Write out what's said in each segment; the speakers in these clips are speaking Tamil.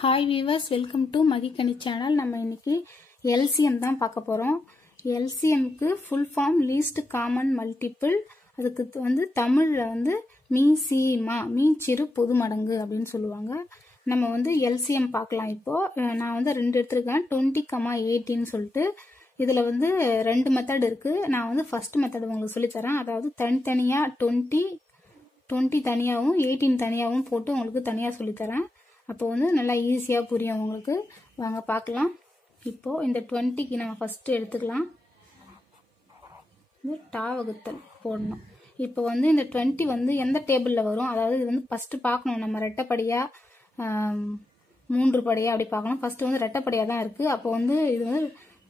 Hi viewers, welcome to Madhikani channel. நம்ம இன்னைக்கு LCM தான் பார்க்க போறோம். LCM க்கு full form least common multiple. அதுக்கு வந்து தமிழ்ல வந்து மீச்சிறு பொது மடங்கு அப்படினு சொல்லுவாங்க. நம்ம வந்து LCM பார்க்கலாம் இப்போ. நான் வந்து ரெண்டு எடுத்துர்க்கேன் 20,18 னு சொல்லிட்டு. இதுல வந்து ரெண்டு மெத்தட் இருக்கு. நான் வந்து ஃபர்ஸ்ட் மெத்தட் உங்களுக்கு சொல்லி தரேன். அதாவது தனித்தனியா 20 தனியாவும் 18 தனியாவும் போட்டு உங்களுக்கு தனியா சொல்லி தரேன். அப்போ வந்து நல்லா ஈஸியா புரியும் உங்களுக்கு. வாங்க பார்க்கலாம். இப்போ இந்த 20க்கு நம்ம ஃபர்ஸ்ட் எடுத்துக்கலாம். இந்த டா வகுத்தல் போடணும். இப்போ வந்து இந்த 20 வந்து எந்த டேபிள்ல வரும்? அதாவது இது வந்து ஃபர்ஸ்ட் பார்க்கணும். நம்ம ரெட்டைப்படியா மூன்று படியா அப்படி பார்க்கணும். ஃபர்ஸ்ட் வந்து ரெட்டைப்படியா தான் இருக்கு. அப்போ வந்து இது வந்து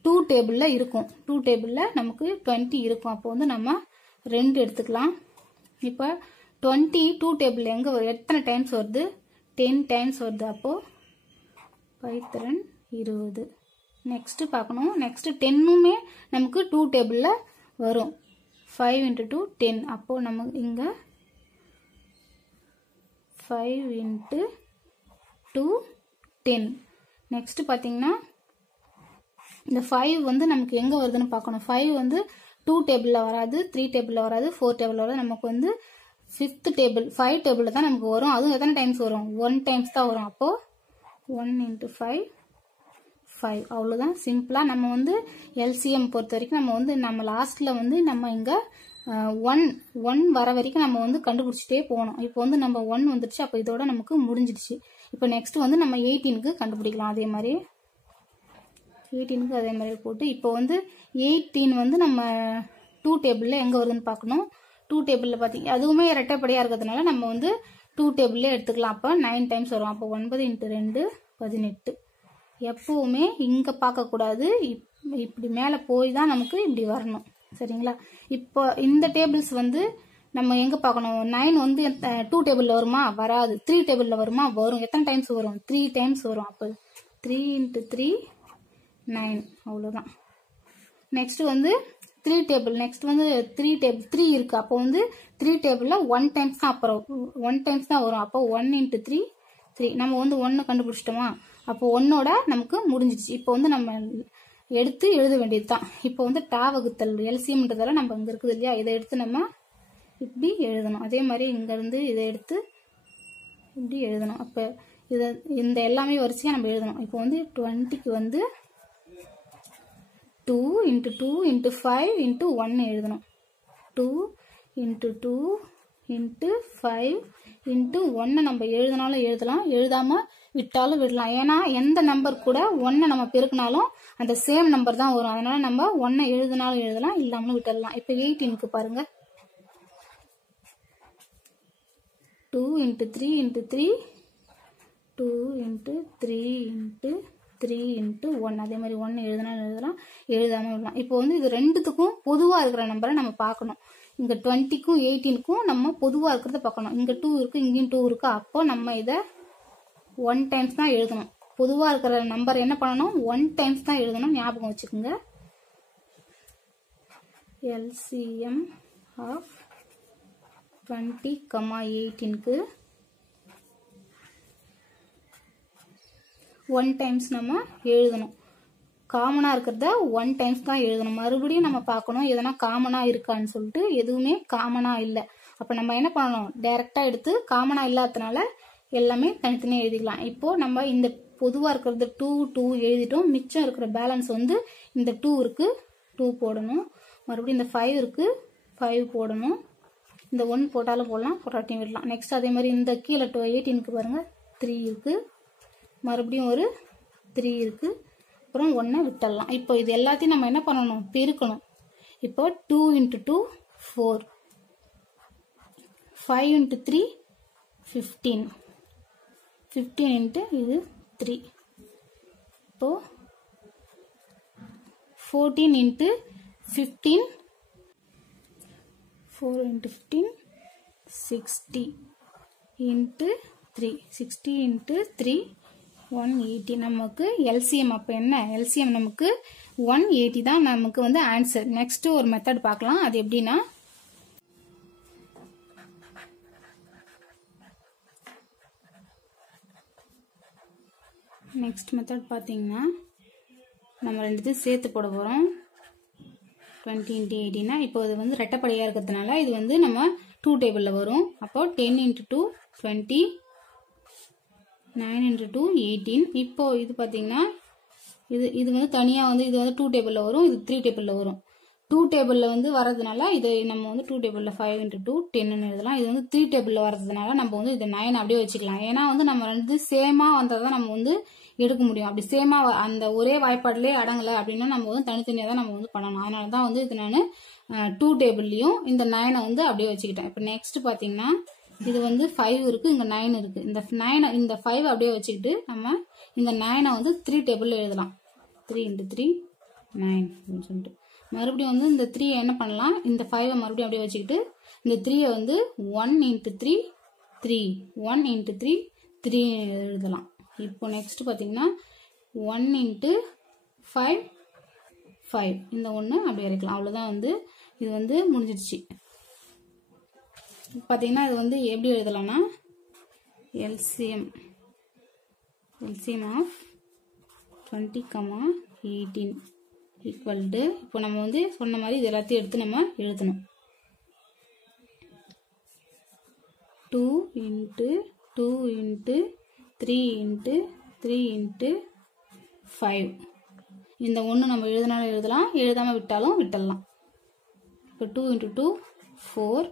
2 டேபிள்ல இருக்கும். 2 டேபிள்ல நமக்கு 20 இருக்கும். அப்போ வந்து நம்ம 2 எடுத்துக்கலாம். இப்போ 20 2 டேபிள்ல எங்க வரும்? எத்தனை டைம்ஸ் வருது? 10 டைம்ஸ் வருது. அப்போ 5 20. நெக்ஸ்ட் பார்க்கணும். நெக்ஸ்ட் 10மே நமக்கு 2 டேபிள்ல வரும். 5 × 2 10. அப்போ நம்ம இங்க 5 × 2 10. நெக்ஸ்ட் பாத்தீங்கன்னா இந்த 5 வந்து நமக்கு எங்க வருதுன்னு பார்க்கணும். 5 வந்து 2 டேபிள்ல வராது, 3 டேபிள்ல வராது, 4 டேபிள்ல வராது. நமக்கு வந்து 5th டேபிள் 5 டேபிள்ல தான் நமக்கு வரும். அதுவும் எத்தனை டைம்ஸ் வரும்? 1 டைம்ஸ் தான் வரும். அப்போ 1 × 5 5. அவ்வளவுதான். சிம்பிளா நம்ம வந்து LCM பொறுத்த வரைக்கும் நம்ம வந்து நம்ம லாஸ்ட்ல வந்து நம்ம இங்க 1 வர வரைக்கும் நம்ம வந்து கண்டுபிடிச்சிட்டே போகணும். இப்போ வந்து நம்ம 1 வந்துருச்சு. அப்போ இதோட நமக்கு முடிஞ்சிடுச்சு. இப்போ நெக்ஸ்ட் வந்து நம்ம 18க்கு கண்டுபிடிக்கலாம். அதே மாதிரி 18க்கு அதே மாதிரி போட்டு இப்போ வந்து 18 வந்து நம்ம 2 டேபிள்ல எங்க வருதுன்னு பார்க்கணும். 2 டேபிள்ல பாத்தீங்க அதுவுமே இரட்டைப்படியா இருக்கிறதுனால நம்ம வந்து 2 டேபிள்ல எடுத்துக்கலாம். அப்ப 9 டைம்ஸ் வரும். அப்போ 9 × 2 18. எப்பவுமே இங்க பார்க்க கூடாது. இப்படி மேல போய் தான் நமக்கு இப்படி வரணும். சரிங்களா? இப்போ இந்த டேபிள்ஸ் வந்து நம்ம எங்க பார்க்கணும்? 9 வந்து 2 டேபிள்ல வருமா? வராது. 3 டேபிள்ல வருமா? வரும். எத்தனை டைம்ஸ் வரும்? 3 டைம்ஸ் வரும். அப்போ 3 × 3 9. அவ்வளவுதான். நெக்ஸ்ட் வந்து 3 டேபிள். நெக்ஸ்ட் வந்து 3 டேபிள் 3 இருக்கு. அப்போ வந்து 3 டேபிள்ல 1 டைம்ஸ் தான் அப்புறம் 1 டைம்ஸ் தான் வரும். அப்போ 1 × 3 3. நம்ம வந்து 1 கண்டுபிடிச்சிட்டோமா? அப்போ 1ஓட நமக்கு முடிஞ்சிடுச்சு. இப்போ வந்து நம்ம எடுத்து எழுத வேண்டியதுதான். இப்போ வந்து டா வகுத்தல் LCMன்றதால நம்ம இங்க இருக்குது இல்லையா? இதை எடுத்து நம்ம இப்படி எழுதணும். அதே மாதிரி இங்க இருந்து இதை எடுத்து இப்படி எழுதணும். அப்ப இந்த எல்லாமே வரிசையா நம்ம எழுதணும். இப்போ வந்து 20க்கு வந்து 2 × 2 × 5 × 1 எழுதணும். 2 × 2 × 5 × 1 நம்ம எழுதினாலும் எழுதலாம், எழுதாம விட்டாலும் விடலாம். ஏன்னா எந்த நம்பர் கூட 1 நம்ம பெருக்கினாலும் அந்த சேம் நம்பர் தான் வரும். அதனால நம்ம 1 எழுதினாலும் எழுதலாம், இல்லாமலும் விட்டுடலாம். இப்போ 18க்கு பாருங்க. 2 × 3 × 3 2 × 3 × 3 × 1. அதே மாதிரி 1 எழுதினாலும் எழுதலாம், எழுதாம விடலாம். இப்போ வந்து இது ரெண்டுத்துக்கும் பொதுவா இருக்கிற நம்பரை நம்ம பார்க்கணும். இங்க 20க்கும் 18க்கும் நம்ம பொதுவா இருக்கிறத பார்க்கணும். இங்க 2 இருக்கு, இங்கேயும் 2 இருக்கு. அப்போ நம்ம இத 1 டைம்ஸ் தான் எழுதணும். பொதுவா இருக்கிற நம்பர் என்ன பண்ணணும்? 1 டைம்ஸ் தான் எழுதணும். ஞாபகம் வச்சுக்கோங்க. LCM ஆஃப் 20,18க்கு 1 டைம்ஸ் நம்ம எழுதணும். காமனா இருக்கிறத 1 டைம்ஸ் தான் எழுதணும். மறுபடியும் நம்ம பார்க்கணும் எதனா காமனா இருக்கான்னு சொல்லிட்டு. எதுவுமே காமனா இல்ல. அப்ப நம்ம என்ன பண்ணணும்? டைரக்டா எடுத்து காமனா இல்லாதனால எல்லாமே தனித்தனியா எழுதிக்கலாம். இப்போ நம்ம இந்த பொதுவா இருக்கிறது 2 2 எழுதிட்டோம். மிச்சம் இருக்கிற பேலன்ஸ் வந்து இந்த 2 இருக்கு, 2 போடணும். மறுபடியும் இந்த 5 இருக்கு, 5 போடணும். இந்த 1 போட்டாலும் போடலாம், போட்டாட்டியும் விடலாம். நெக்ஸ்ட் அதே மாதிரி இந்த கீழே 18க்கு பாருங்க 3 இருக்கு, மறுபடியும் ஒரு 3 இருக்கு, அப்புறம் 1 விட்டுடலாம். இப்போ இது எல்லாத்தையும் நம்ம என்ன பண்ணணும்? பெருக்கணும். இப்போ 2 × 2 4, 5 × 3 15, 15 × இது 3. இப்போ 14 × 15 4 × 15 60 × 3 60 × 3 180. நமக்கு LCM அப்ப என்ன? LCM நமக்கு 180 தான் நமக்கு வந்து ஆன்சர். நெக்ஸ்ட் ஒரு மெத்தட் பார்க்கலாம். அது எப்படின்னா நெக்ஸ்ட் மெத்தட் பார்த்தீங்கன்னா நம்ம ரெண்டுத்தையும் சேர்த்து போட போகிறோம். 20 × 18 இப்போ இது வந்து ரெட்டைப்படையாக இருக்கிறதுனால இது வந்து நம்ம 2 டேபிளில் வரும். அப்போ 10 × 2 20, 9 × 2 18. இப்போ இது பார்த்தீங்கன்னா இது வந்து தனியாக வந்து இது வந்து 2 டேபிளில் வரும், இது 3 டேபிளில் வரும். 2 டேபிளில் வந்து வரதுனால இது நம்ம வந்து 2 டேபிளில் 5 × 2 10ன்னு எழுதலாம். இது வந்து 3 டேபிளில் வரதுனால நம்ம வந்து இது 9 அப்படியே வச்சுக்கலாம். ஏன்னா வந்து நம்ம ரெண்டு சேமாக வந்தால் தான் நம்ம வந்து எடுக்க முடியும். அப்படி சேமா அந்த ஒரே வாய்ப்பாடுலேயே அடங்கலை அப்படின்னா நம்ம வந்து தனித்தனியாக தான் நம்ம வந்து பண்ணணும். அதனால தான் வந்து இது நான் 2 டேபிள்லையும் இந்த 9 வந்து அப்படியே வச்சுக்கிட்டேன். இப்போ நெக்ஸ்ட் பார்த்தீங்கன்னா இது வந்து 5 இருக்கு, இங்கே 9 இருக்கு. இந்த 5 அப்படியே வச்சுக்கிட்டு நம்ம இந்த 9 வந்து 3 டேபிளில் எழுதலாம். 3 × 3 9 அப்படின்னு சொல்லிட்டு மறுபடியும் வந்து இந்த 3 என்ன பண்ணலாம், இந்த 5 மறுபடியும் அப்படியே வச்சுக்கிட்டு இந்த 3 வந்து 1 × 3 3 1 × 3 3 எழுதலாம். இப்போ நெக்ஸ்ட் பார்த்தீங்கன்னா 1 × 5 5 இந்த 1 அப்படியே இறக்கலாம். அவ்வளோதான் வந்து இது வந்து முடிஞ்சிடுச்சு. பார்த்தீங்கன்னா இது வந்து எப்படி எழுதலாம்னா LCM ஆஃப் 20, 18 ஈக்குவல் டு இப்போ நம்ம வந்து சொன்ன மாதிரி இது எல்லாத்தையும் எடுத்து நம்ம எழுதணும். 2 × 2 × 3 × 3 × 5 இந்த 1 நம்ம எழுதினாலும் எழுதலாம், எழுதாமல் விட்டாலும் விட்டுடலாம். இப்போ 2 × 2 4.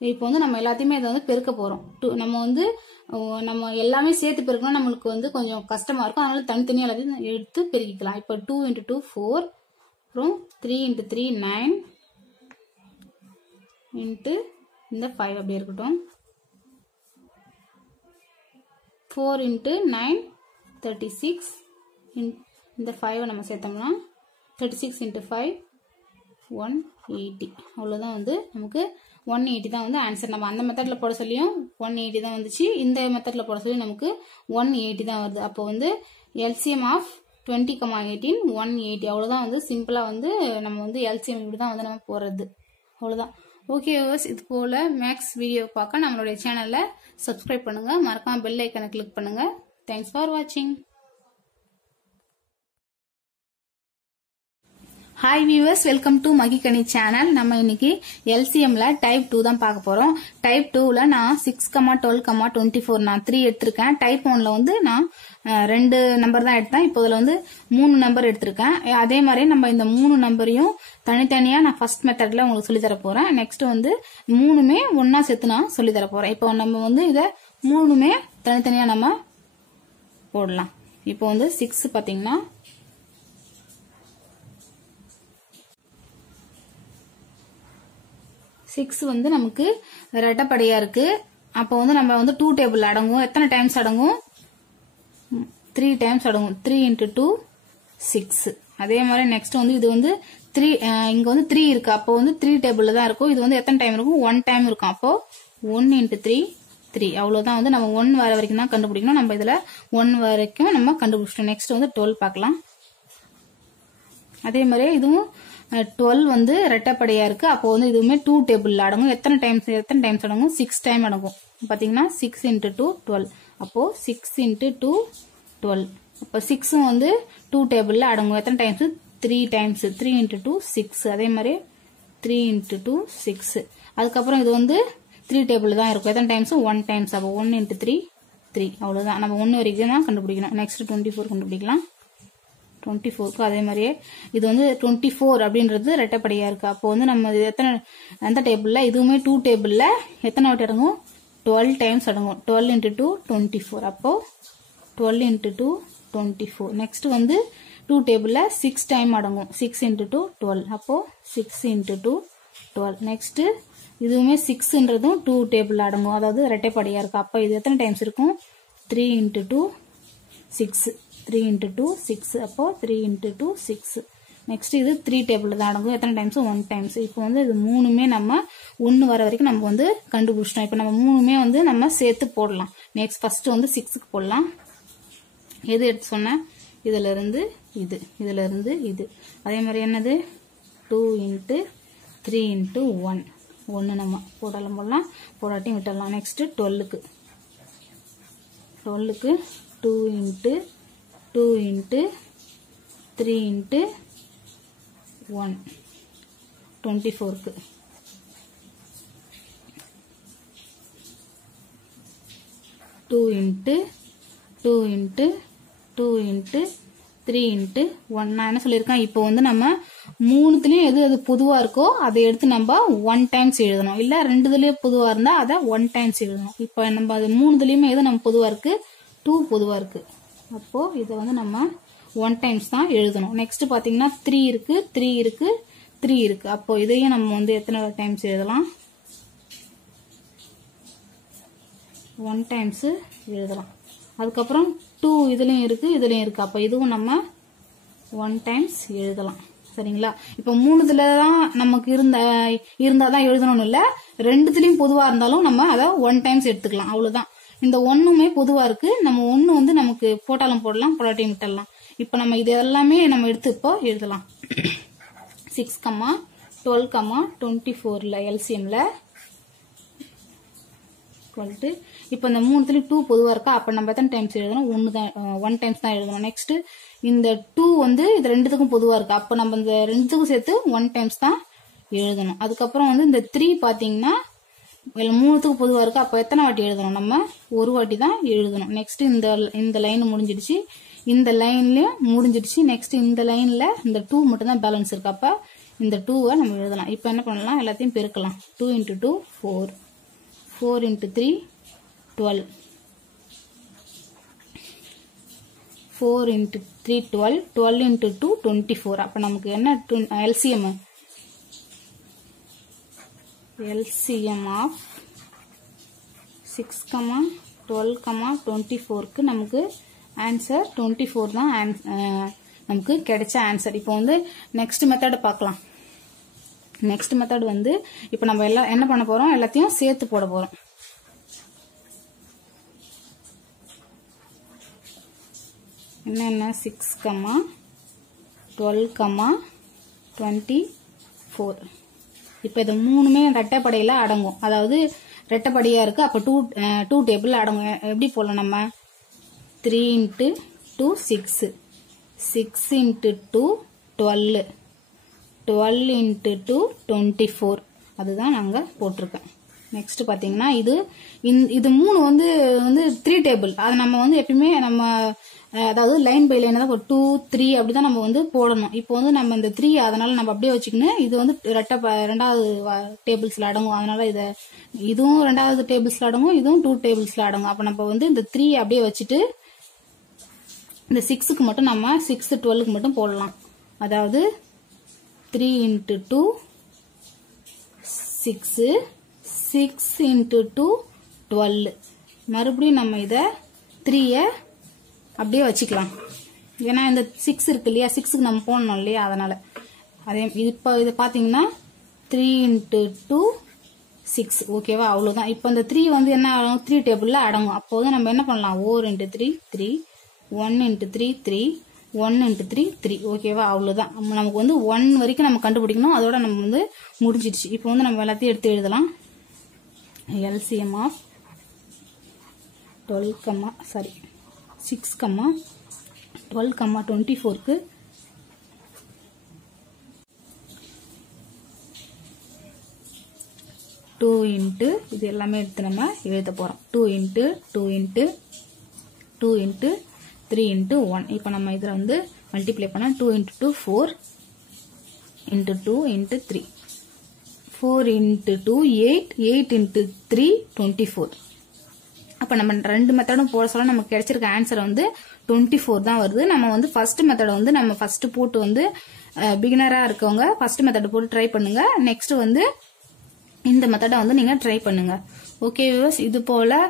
இப்போ வந்து நம்ம எல்லாத்தையுமே இதை வந்து பெருக்க போகிறோம். நம்ம எல்லாமே சேர்த்து பெருக்கணும் நம்மளுக்கு வந்து கொஞ்சம் கஷ்டமாக இருக்கும். அதனால தனித்தனியாக எல்லாத்தையும் எடுத்து பெருக்கிக்கலாம். இப்போ 2 × 2 4, அப்புறம் 3 × 3 9 இன்ட்டு இந்த 5 அப்படியே இருக்கட்டும். 4 × 9 36 இந்த 5 நம்ம சேர்த்தோம்னா 36 × 5 180. அவ்வளோதான் வந்து நமக்கு 180 தான் வந்து ஆன்சர். நம்ம அந்த மெத்தடில் போட சொல்லியும் 180 தான் வந்துச்சு, இந்த மெத்தடில் போட சொல்லி நமக்கு 180 தான் வருது. அப்போ வந்து LCM ஆஃப் 20, 18 180. அவ்வளோதான் வந்து சிம்பிளாக வந்து நம்ம வந்து LCM இப்படி தான் வந்து நம்ம போடுறது. அவ்வளோதான். ஓகே வியூவர்ஸ், இது போல் மேக்ஸ் வீடியோ பார்க்க நம்மளுடைய சேனலை சப்ஸ்கிரைப் பண்ணுங்கள், மறக்காம பெல் ஐக்கனை கிளிக் பண்ணுங்கள். தேங்க்ஸ் ஃபார் வாட்சிங். Hi viewers, welcome to Magikani channel. நம்ம இன்னைக்கு LCMல டைப் 2 தான் பார்க்க போறோம். டைப் 2ல நான் 6, 12, 24 நான் 3 எடுத்திருக்கேன். டைப் 1ல வந்து நான் 2 நம்பர் தான் எடுத்தேன். இப்போ இதுல வந்து 3 நம்பர் எடுத்திருக்கேன். அதே மாதிரி நம்ம இந்த 3 நம்பரையும் தனித்தனியா நான் ஃபர்ஸ்ட் மெத்தட்ல உங்களுக்கு சொல்லி தர போறேன். நெக்ஸ்ட் வந்து 3மே ஒன்னா சேர்த்து நான் சொல்லி தர போறேன். இப்போ நம்ம வந்து இதை 3மே தனித்தனியா நம்ம போடலாம். இப்போ வந்து 6 பாத்தீங்கன்னா 6 வந்து நமக்கு ரெட்டைப்படையா இருக்கு. அப்போ வந்து நம்ம வந்து 2 டேபிள் அடங்கும். எத்தனை டைம்ஸ் அடங்கும்? 3 டைம்ஸ் அடங்கும். 3 × 2 6. அதே மாதிரி நெக்ஸ்ட் வந்து இது வந்து 3 இங்க வந்து 3 இருக்கு. அப்போ வந்து 3 டேபிள்ல தான் இருக்கும். இது வந்து எத்தனை டைம் இருக்கும்? 1 டைம் இருக்கும். அப்போ 1 × 3 3. அவ்வளவுதான் வந்து நம்ம 1 வர வரைக்கும் தான் கண்டுபிடிக்கணும். நம்ம இதுல 1 வரைக்கும் நம்ம கண்டுபிடிச்சிட்டோம். நெக்ஸ்ட் வந்து 12 பார்க்கலாம். அதே மாதிரி இதுவும் 12 வந்து ரெட்டைப்படையா இருக்கு. அப்போ வந்து இதுவுமே 2 டேபிள்ல அடங்கும். எத்தனை டைம்ஸ் அடங்கும்? 6 டைம் அடங்கும். பாத்தீங்கன்னா 6 × 2 12. அப்போ 6 × 2 12. அப்போ 6 வந்து 2 டேபிள்ல அடங்கும். எத்தனை டைம்ஸ்? 3 டைம்ஸ். 3 × 2 6. அதே மாதிரி 3 × 2 6. அதுக்கப்புறம் இது வந்து 3 டேபிள் தான் இருக்கும். எத்தனை டைம்ஸ்? 1 டைம்ஸ். அப்போ 1 × 3 3. அவ்வளவுதான். நம்ம 1 வரைக்கும் தான் கண்டுபிடிக்கணும். நெக்ஸ்ட் 24 கண்டுபிடிக்கலாம். 24க்கு அதே மாதிரியே இது வந்து 24 அப்படின்றது ரெட்டைப்படையா இருக்கு. அப்போ வந்து நம்ம எந்த டேபிள்ல? இதுவுமே 2 டேபிள்ல எத்தனை வாட்டி அடங்கும்? 12 டைம்ஸ் அடங்கும். 12 × 2 24. அப்போ 12 × 2 24. நெக்ஸ்ட் வந்து 2 டேபிள்ல 6 டைம் அடங்கும். 6 × 2 12. அப்போ 6 × 2 12. நெக்ஸ்ட் இதுவுமே 6ன்றதும் 2 டேபிள் அடங்கும். அதாவது ரெட்டைப்படையா இருக்கு. அப்போ இது எத்தனை டைம்ஸ் இருக்கும்? 3 × 2 6. 3 × 2 6. அப்போ 3 × 2 6. நெக்ஸ்ட் இது 3 டேபிள் தான் அடங்கும். எத்தனை டைம்ஸ்? 1 டைம்ஸ். இப்போ வந்து இது 3மே நம்ம 1 வர வரைக்கும் நம்ம வந்து கண்டுபிடிச்சிட்டோம். இப்போ நம்ம 3மே வந்து நம்ம சேர்த்து போடலாம். நெக்ஸ்ட் ஃபர்ஸ்ட் வந்து 6க்கு போடலாம். எது எடுத்து சொன்னேன்? இதுல இருந்து இது, இதுல இருந்து இது. அதே மாதிரி என்னது? 2 × 3 × 1 1 நம்ம போடலாம், போடாட்டியும் விட்டுடலாம். நெக்ஸ்ட் 12க்கு 2 × 2 into 3 into 1 24 க்கு 2 into 2 into 2 into 3 into 1 நான் என்ன சொல்லியிருக்கேன் இப்போ வந்து நம்ம மூணுத்துலயும் எது பொதுவா இருக்கோ அதை எடுத்து நம்ம 1 டைம்ஸ் எழுதணும் இல்ல ரெண்டுதுலயும் பொதுவா இருந்தா அதை 1 டைம்ஸ் எழுதணும் இப்போ நம்ம அது மூணுதுலயுமே எது நம்ம பொதுவா இருக்கு 2 பொதுவா இருக்கு அப்போ இதை வந்து நம்ம 1 டைம்ஸ் தான் எழுதணும் நெக்ஸ்ட் பாத்தீங்கன்னா 3 இருக்கு 3 இருக்கு 3 இருக்கு அப்போ இதையும் நம்ம வந்து எத்தனை டைம்ஸ் எழுதலாம் 1 டைம்ஸ் எழுதலாம் அதுக்கப்புறம் 2 இதுலயும் இருக்கு அப்ப இதுவும் நம்ம 1 டைம்ஸ் எழுதலாம் சரிங்களா இப்ப மூணுதுல தான் நமக்கு இருந்தாதான் எழுதணும்னு இல்ல ரெண்டுத்துலயும் பொதுவா இருந்தாலும் நம்ம அதை 1 டைம்ஸ் எடுத்துக்கலாம் அவ்வளவுதான் இந்த ஒண்ணுமே பொதுவா இருக்கு நம்ம ஒண்ணு வந்து நமக்கு போட்டாலும் போடலாம் போடாட்டியும் விட்டுடலாம் இப்ப நம்ம இது எல்லாமே நம்ம எடுத்து இப்போ எழுதலாம் 6, 12, 24 எல்சிஎம்ல இப்ப இந்த மூணுத்துலயும் 2 பொதுவா இருக்கா அப்ப நம்ம எத்தனை டைம்ஸ் எழுதணும் 1 டைம்ஸ் தான் எழுதணும் நெக்ஸ்ட் இந்த 2 வந்து இது ரெண்டுத்துக்கும் பொதுவா இருக்கு அப்ப நம்ம இந்த ரெண்டுத்துக்கும் சேர்த்து 1 டைம்ஸ் தான் எழுதணும் அதுக்கப்புறம் வந்து இந்த 3 பாத்தீங்கன்னா மூணுத்துக்கும் பொதுவா இருக்கு அப்ப எத்தனை வாட்டி எழுதணும் நம்ம ஒரு வாட்டி தான் எழுதணும் நெக்ஸ்ட் இந்த லைன் முடிஞ்சிடுச்சு இந்த லைன்லயும் முடிஞ்சிடுச்சு நெக்ஸ்ட் இந்த லைன்ல இந்த 2 மட்டும் தான் பேலன்ஸ் இருக்கு அப்ப இந்த 2 நம்ம எழுதலாம் இப்ப என்ன பண்ணலாம் எல்லாத்தையும் பெருக்கலாம் 2 into 2 4 4 into 3 12 4 into 3 12 12 into 2 24 அப்ப நமக்கு என்ன LCM of 6, 12, 24 க்கு நமக்கு ஆன்சர் 24 தான் நமக்கு கிடைச்ச ஆன்சர் இப்போ வந்து நெக்ஸ்ட் மெத்தட் பார்க்கலாம் நெக்ஸ்ட் மெத்தட் வந்து இப்போ நம்ம எல்லாம் என்ன பண்ண போறோம் எல்லாத்தையும் சேர்த்து போட போறோம் என்னென்ன 6, 12, 24 இப்போ இது மூணுமே ரெட்டைப்படையில அடங்கும் அதாவது ரெட்டைப்படையா இருக்கு அப்ப 2 டேபிள் அடங்கும் எப்படி போடலாம் நம்ம 3 into 2 6 6 into 2 12 12 into 2 24 அதுதான் நாங்க போட்டிருக்கோம் நெக்ஸ்ட் பாத்தீங்கன்னா இது மூணு வந்து 3 டேபிள் அது நம்ம வந்து எப்பயுமே நம்ம அதாவது லைன் பை லைன் தான் 2 3 அப்படிதான் நம்ம வந்து போடணும் இப்போ வந்து நம்ம இந்த 3 அதனால நம்ம அப்படியே வச்சுக்கணும் இது வந்து ரெண்டாவது டேபிள்ஸ்ல அடங்கும் அதனால இதுவும் ரெண்டாவது டேபிள்ஸ்ல அடங்கும் இதுவும் 2 டேபிள்ஸ்ல அடங்கும் அப்ப நம்ம வந்து இந்த 3 அப்படியே வச்சுட்டு இந்த 6க்கு மட்டும் நம்ம 6 12க்கு மட்டும் போடலாம் அதாவது 3 into 2 6 6 into 2 12 மறுபடியும் நம்ம இத 3 அப்படியே வச்சுக்கலாம் ஏன்னா இந்த 6 இருக்கு இல்லையா 6க்கு நம்ம போடணும் இல்லையா அதனால அதே இப்போ இது பாத்தீங்கன்னா 3 into 2 6 ஓகேவா அவ்வளவுதான் இப்போ இந்த 3 வந்து என்ன ஆகும் 3 டேபிள்ல அடங்கும் அப்போது நம்ம என்ன பண்ணலாம் 4 into 3 3 1 into 3 3 1 into 3 3 ஓகேவா அவ்வளவுதான் நமக்கு வந்து 1 வரைக்கும் நம்ம கண்டுபிடிக்கணும் அதோட நம்ம வந்து முடிஞ்சிடுச்சு இப்போ வந்து நம்ம எல்லாத்தையும் எடுத்து எழுதலாம் LCM of 6, 12, 24 க்கு 2 into இது எல்லாமே எடுத்து நம்ம எழுத போறோம் 2 into 2 into 2 into 3 into 1 இப்போ நம்ம இதுல வந்து மல்டிப்ளை பண்ணா 2 into 2 4 into 2 into 3 4 into 2 8 8 into 3 24 அப்ப நம்ம ரெண்டு மெத்தடும் போட சொல்ல நமக்கு கிடைச்சிருக்க ஆன்சர் வந்து 24 தான் வருது நம்ம வந்து ஃபர்ஸ்ட் மெத்தட் வந்து நம்ம ஃபர்ஸ்ட் போட்டு வந்து பிகினரா இருக்கவங்க ஃபர்ஸ்ட் மெத்தட் போட்டு ட்ரை பண்ணுங்க நெக்ஸ்ட் வந்து இந்த மெத்தடை வந்து நீங்க ட்ரை பண்ணுங்க ஓகே வியூவர்ஸ் இது போல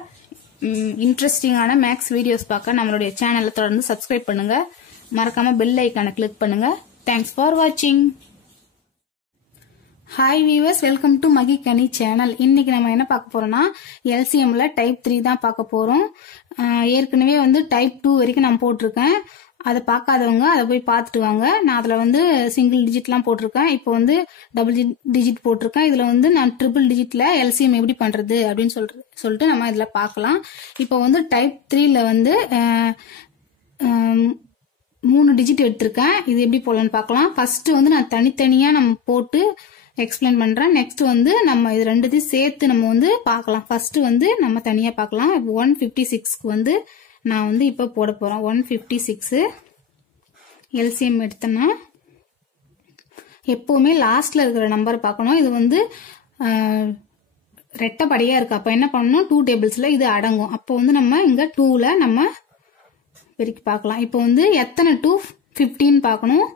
இன்ட்ரெஸ்டிங்கான மேக்ஸ் வீடியோஸ் பார்க்க நம்மளுடைய சேனலை தொடர்ந்து சப்ஸ்கிரைப் பண்ணுங்க மறக்காம பெல் ஐகானை கிளிக் பண்ணுங்க தேங்க்ஸ் ஃபார் வாட்சிங் hi viewers welcome to Magikani channel இன்னைக்கு நம்ம என்ன பார்க்க போறோம்னா எல்சிஎம்ல டைப் 3 தான் பார்க்க போறோம் ஏற்கனவே வந்து டைப் 2 வரைக்கும் நான் போட்டிருக்கேன் அதை பார்க்காதவங்க அதை போய் பார்த்துட்டு வாங்க நான் அதுல வந்து சிங்கிள் டிஜிட்லாம் போட்டிருக்கேன் இப்போ வந்து டபுள் டிஜிட் போட்டிருக்கேன் இதுல வந்து நான் ட்ரிபிள் டிஜிட்ல எல்சிஎம் எப்படி பண்றது அப்படின்னு சொல்லிட்டு நம்ம இதுல பார்க்கலாம் இப்போ வந்து டைப் 3ல வந்து 3 டிஜிட் எடுத்திருக்கேன். இது எப்படி போடலாம்னு பார்க்கலாம். ஃபர்ஸ்ட் வந்து நான் தனித்தனியா நம்ம போட்டு எக்ஸ்பிளைன் பண்றேன். நெக்ஸ்ட் வந்து நம்ம இது ரெண்டுத்தையும் சேர்த்து நம்ம வந்து பார்க்கலாம். ஃபர்ஸ்ட் வந்து நம்ம தனியா பார்க்கலாம். 156க்கு வந்து நான் வந்து இப்ப போட போறேன். 156 எல்சிஎம் எடுத்தேன்னா எப்பவுமே லாஸ்ட்ல இருக்கிற நம்பர் பார்க்கணும். இது வந்து ரெட்டப்படியா இருக்கு. அப்ப என்ன பண்ணணும், 2 டேபிள்ஸ்ல இது அடங்கும். அப்போ வந்து நம்ம இங்க 2ல நம்ம பெருக்கி பார்க்கலாம். இப்போ வந்து எத்தனை 2 15 பார்க்கணும்.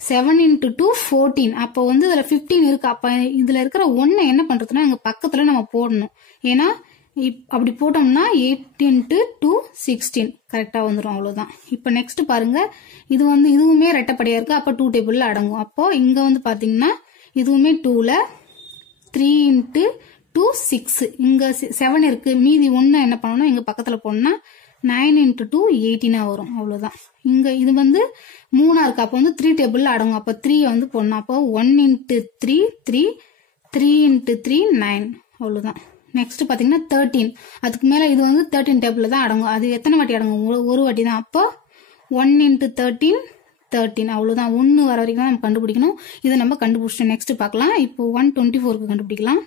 7 into 2 14. அப்போ வந்து இதுல 15 இருக்கு. அப்ப இதுல இருக்கிற 1 என்ன பண்றதுன்னா இங்க பக்கத்துல நம்ம போடணும். ஏன்னா அப்படி போட்டோம்னா 8 into 2 16 கரெக்டா வந்துடும். அவ்வளவுதான். இப்ப நெக்ஸ்ட் பாருங்க, இது வந்து இதுவுமே ரெட்டப்படியா இருக்கு. அப்ப 2 டேபிள்ல அடங்கும். அப்போ இங்க வந்து பாத்தீங்கன்னா இதுவுமே 2ல 3 into 2 6. இங்க 7 இருக்கு. மீதி 1 என்ன பண்ணணும், இங்க பக்கத்துல போடணும்னா 9 into 2 18 வரும். அவ்வளவுதான். இங்க இது வந்து 3 இருக்கு. அப்போ வந்து 3 டேபிள்ல அடங்கும். அப்ப 3 வந்து போடணும். அப்போ 1 into 3 3 3 into 3 9. அவ்வளவுதான். நெக்ஸ்ட் பாத்தீங்கன்னா 13. அதுக்கு மேல இது வந்து 13 டேபிள்ல தான் அடங்கும். அது எத்தனை வாட்டி அடங்கும், ஒரு வாட்டி தான். அப்போ 1 into 13 13. அவ்வளவுதான். 1 வர வரைக்கும் நம்ம கண்டுபிடிக்கணும். இதை நம்ம கண்டுபிடிச்சோம். நெக்ஸ்ட் பார்க்கலாம். இப்போ 124க்கு கண்டுபிடிக்கலாம்.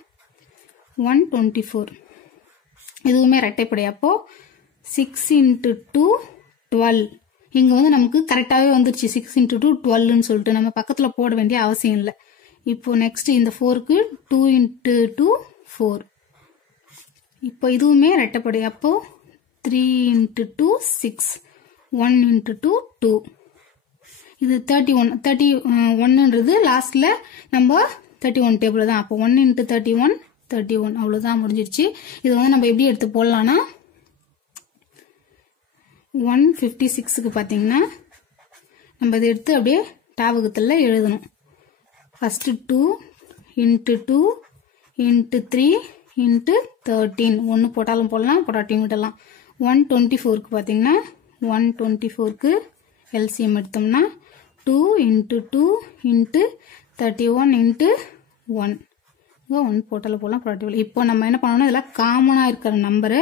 124 இதுவுமே ரெட்டைப்படை. அப்போ 6 into 2 12. இங்க வந்து நமக்கு கரெக்டாவே வந்துருச்சு. 6 into 2 12ன்னு சொல்லிட்டு நம்ம பக்கத்துல போட வேண்டிய அவசியம் இல்லை. இப்போ நெக்ஸ்ட் இந்த 4க்கு 2 into 2 4. இப்போ இதுவுமே ரெட்டைப்படை. அப்போ 3 into 2 6 1 into 2 2. இது 31ன்றது லாஸ்ட்ல நம்ம 31 டேபிள் தான். அப்போ 1 into 31 31. அவ்வளவுதான், முடிஞ்சிருச்சு. இது வந்து நம்ம எப்படி எடுத்து போடலாம்னா 156க்கு பாத்தீங்கன்னா நம்ம இதை எடுத்து அப்படியே ஞாபகத்துல எழுதணும். First 2 into 2 into 3 into 13. 1 போட்டாலும் போடலாம், போட்டாட்டியும் விடலாம். 124க்கு பாத்தீங்கன்னா 124க்கு எல்சிஎம் எடுத்தோம்னா 2 into 2 into 31 into 1. 1 போட்டாலும் போடலாம், போட்டாட்டியும். இப்போ நம்ம என்ன பண்ணணும், இதுல காமனா இருக்கிற நம்பரு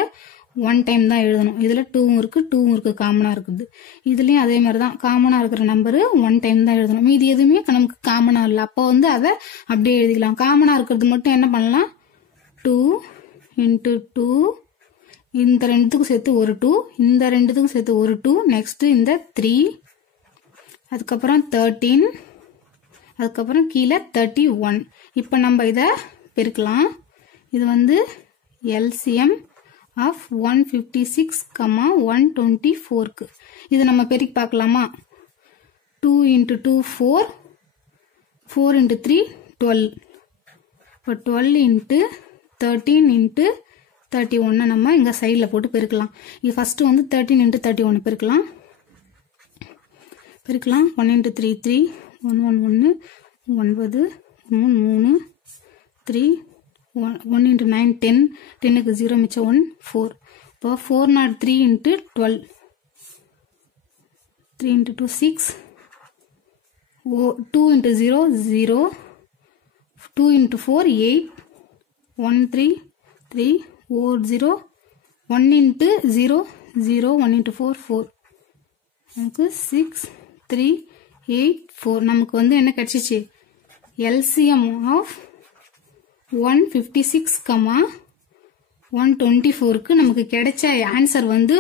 1 டைம் தான் எழுதணும். இதுல 2 இருக்கு, 2 இருக்கு, காமனா இருக்குது. இதுலயும் அதே மாதிரிதான் காமனா இருக்கிற நம்பரு 1 டைம் தான் எழுதணும். மீதி எதுவுமே நமக்கு காமனா இல்லை. அப்போ வந்து அதை அப்படியே எழுதிக்கலாம். காமனா இருக்கிறது மட்டும் என்ன பண்ணலாம், 2 into 2 இந்த ரெண்டுத்துக்கும் சேர்த்து ஒரு 2, இந்த ரெண்டுத்துக்கும் சேர்த்து ஒரு 2, நெக்ஸ்ட் இந்த 3, அதுக்கப்புறம் 13, அதுக்கப்புறம் கீழே 31. இப்போ நம்ம இதை பெருக்கலாம். இது வந்து எல்சிஎம் ஆஃப் 156, 124க்கு. இது நம்ம பெருக்கி பார்க்கலாமா. 2 into 2 4, 4 into 3 12. இப்போ 12 into 13 into 31 நம்ம இங்க சைடில் போட்டு பெருக்கலாம். இது ஃபர்ஸ்ட் வந்து 13 into 31 பெருக்கலாம். 1 into 3 3 1 1 1 9 3 3 1 into 9 10 10க்கு 0 மிச்சம் 1 4. இப்போ 403 into 12 3 into 2 6 2 into 0 0 2 into 4 8 1 3 3 4 0 1 into 0 0 1 into 4 4. நமக்கு 6 3 8 4. நமக்கு வந்து என்ன கிடைச்சிச்சு, எல்சிஎம் ஆஃப் 156, 124க்கு நமக்கு கிடைச்ச ஆன்சர் வந்து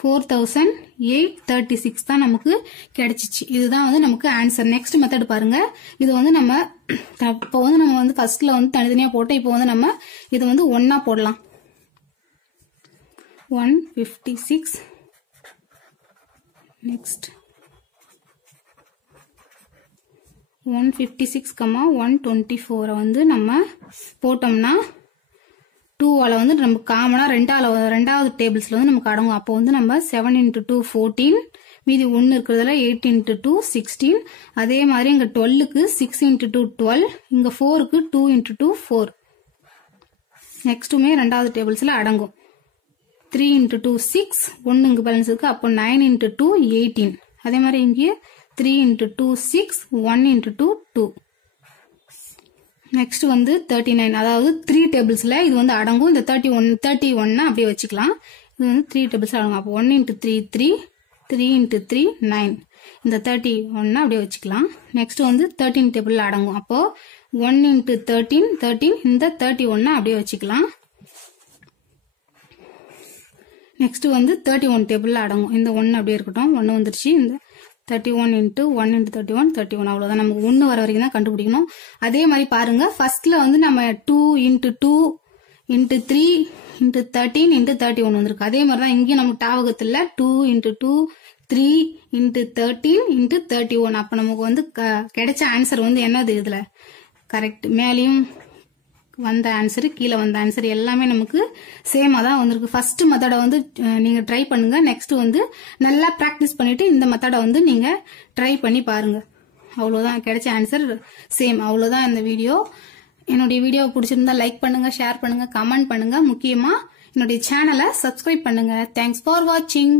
4836 தான் நமக்கு கிடைச்சிச்சு. இதுதான் வந்து நமக்கு ஆன்சர். நெக்ஸ்ட் மெத்தட் பாருங்க. இது வந்து நம்ம இப்போ வந்து நம்ம வந்து ஃபர்ஸ்ட்ல வந்து தனித்தனியா போட்டோம். இப்போ வந்து நம்ம இது வந்து ஒன்னா போடலாம். 156 நெக்ஸ்ட் 156, 124 வந்து நம்ம போட்டோம்னா 2ஆல வந்து நம்ம காமனா ரெண்டாவது டேபிள்ஸ்ல வந்து நமக்கு அடங்கும். அப்போ வந்து நம்ம 7 into 2 14, மீதி 1 இருக்கிறதுல 8 into 2 16. அதே மாதிரி இங்க 12க்கு 6 into 2 12, இங்க 4க்கு 2 into 2 4. நெக்ஸ்ட்டுமே ரெண்டாவது டேபிள்ஸ்ல அடங்கும். 3 into 2 6, 1 இங்க பேலன்ஸ் இருக்கு. அப்போ 9 into 2 18. அதே மாதிரி இங்கே 3 into 2 6, 1 into 2 2. நெக்ஸ்ட் வந்து 39, அதாவது 3 டேபிள்ஸ்ல இது வந்து அடங்கும். இந்த 31 அப்படியே வச்சுக்கலாம். இது வந்து 3 டேபிள்ஸ் அடங்கும். அப்போ 1 into 3 3, 3 into 3 9. இந்த 31 அப்படியே வச்சுக்கலாம். நெக்ஸ்ட் வந்து 13 டேபிள் அடங்கும். அப்போ 1 into 13 13 இந்த 31 அப்படியே வச்சுக்கலாம். நெக்ஸ்ட் வந்து 31 டேபிள் அடங்கும். இந்த 1 அப்படியே இருக்கட்டும். 1 வந்துருச்சு. இந்த 31 into 1 into 31 31 அவ்வளவுதான். நமக்கு 1 வர வரைக்கும் தான் கண்டுபிடிக்கணும். அதே மாதிரி பாருங்க, ஃபர்ஸ்ட்ல வந்து நம்ம 2 into 2 into 3 into 13 into 31 வந்திருக்கு. அதே மாதிரி தான் இங்கேயும் நமக்கு டாவகத்துல 2 into 2 3 into 13 into 31. அப்ப நமக்கு வந்து கிடைச்ச ஆன்சர் வந்து என்னது இதுல கரெக்ட். மேலையும் வந்த ஆன்சர் கீழே வந்த ஆன்சர் எல்லாமே நமக்கு சேமா தான் வந்திருக்கு. ஃபர்ஸ்ட் மெத்தடை வந்து நீங்க ட்ரை பண்ணுங்க. நெக்ஸ்ட் வந்து நல்லா பிராக்டிஸ் பண்ணிட்டு இந்த மெத்தடை வந்து நீங்க ட்ரை பண்ணி பாருங்க. அவ்வளவுதான், கிடைச்ச ஆன்சர் சேம். அவ்வளவுதான் இந்த வீடியோ. என்னுடைய வீடியோ பிடிச்சிருந்தா லைக் பண்ணுங்க, ஷேர் பண்ணுங்க, கமெண்ட் பண்ணுங்க. முக்கியமா என்னுடைய சேனலை சப்ஸ்கிரைப் பண்ணுங்க. தேங்க்ஸ் ஃபார் வாட்சிங்.